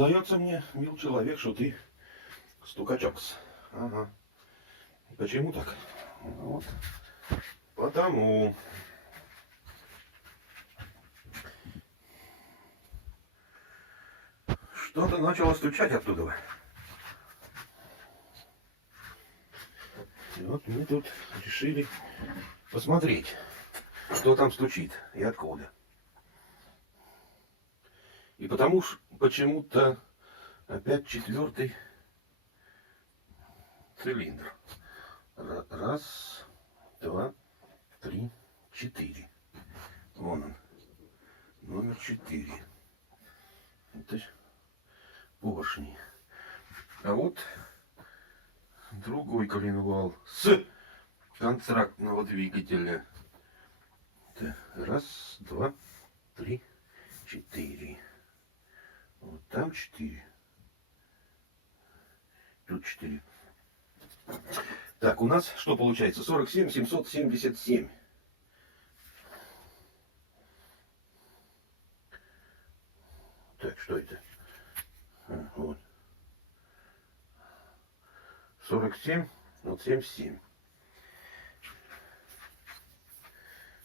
Сдается мне, мил человек, что ты стукачокс. Ага. Почему так? Вот. Потому. Что-то начало стучать оттуда. И вот мы тут решили посмотреть, кто там стучит и откуда. И потому ж почему-то опять 4-й цилиндр. Раз, два, три, 4. Вон он. Номер 4. Это поршни. А вот другой коленвал с контрактного двигателя. Так, раз, два, три, 4. Вот там 4. Тут 4. Так, у нас что получается? 47 777. Так, что это? Вот. 47, вот 77.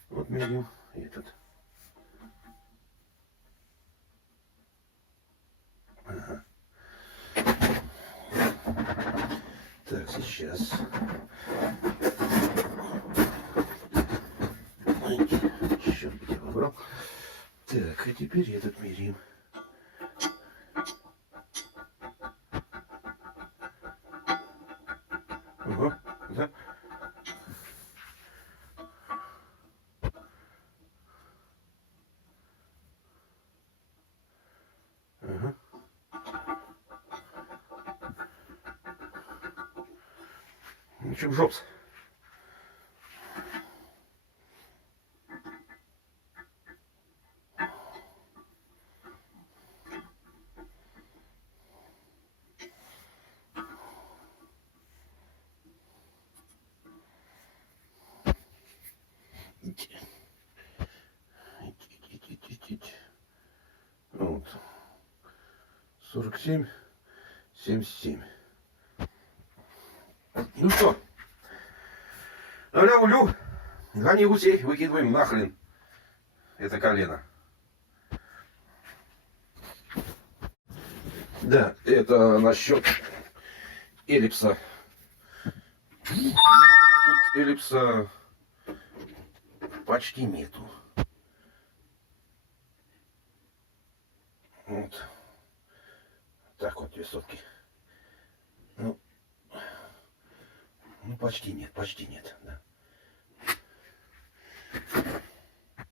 Вот мерим этот. Ага. Так, сейчас. Черт бы тебя побрал. Так, а теперь этот мерим. Ага, да. Ага. Ну, чем жопс? Вот. 47, 77. Ну что? Аля-улю. Гони гусей, выкидываем нахрен это колено. Да, это насчет эллипса. Тут эллипса почти нету. Вот. Так вот, 2 сотки. Ну, почти нет, почти нет.